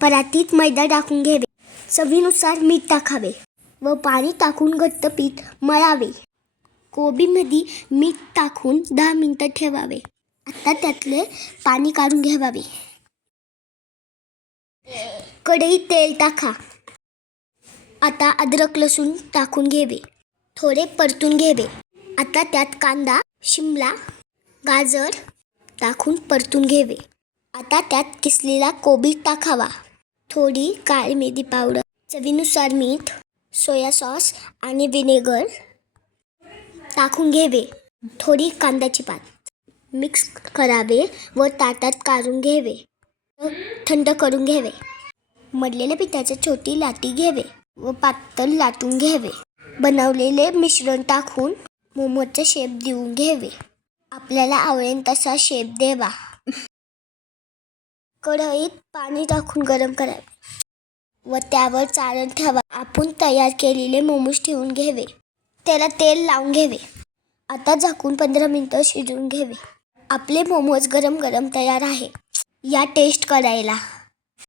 परातीत मैदा टाकून घ्यावे. चवीनुसार मीठ टाकावे व पाणी टाकून घट्ट पीठ मळावे. कोबीमध्ये मीठ टाकून 10 मिनिटं ठेवावे. आता त्यातले पाणी काढून घ्यावे. कढईत तेल टाका. आता अद्रक लसूण टाकून घ्यावे. थोडे परतून घ्यावे. आता त्यात कांदा, शिमला, गाजर टाकून परतून घ्यावे. आता त्यात किसलेला कोबी टाकावा. थोडी काळी मिरी पावडर, चवीनुसार मीठ, सोया सॉस आणि व्हिनेगर टाकून घ्यावे. थोडी कांद्याची पात मिक्स करावे व ताटात काढून घ्यावे. थंड करून घ्यावे. मळलेल्या पिठाच्या छोटी लाटी घ्यावे व पातळ लाटून घ्यावे. बनवलेले मिश्रण टाकून मोमोचा शेप देऊन घ्यावे. आपल्याला आवडेल तसा शेप द्यावा. कढईत पाणी टाकून गरम करावे व त्यावर चाळण ठेवा. आपण तयार केलेले मोमोज ठेवून घ्यावे. त्याला तेल लावून घ्यावे. आता झाकून 15 मिनिटं शिजवून घ्यावे. आपले मोमोज गरम गरम तयार आहे. या टेस्ट करायला.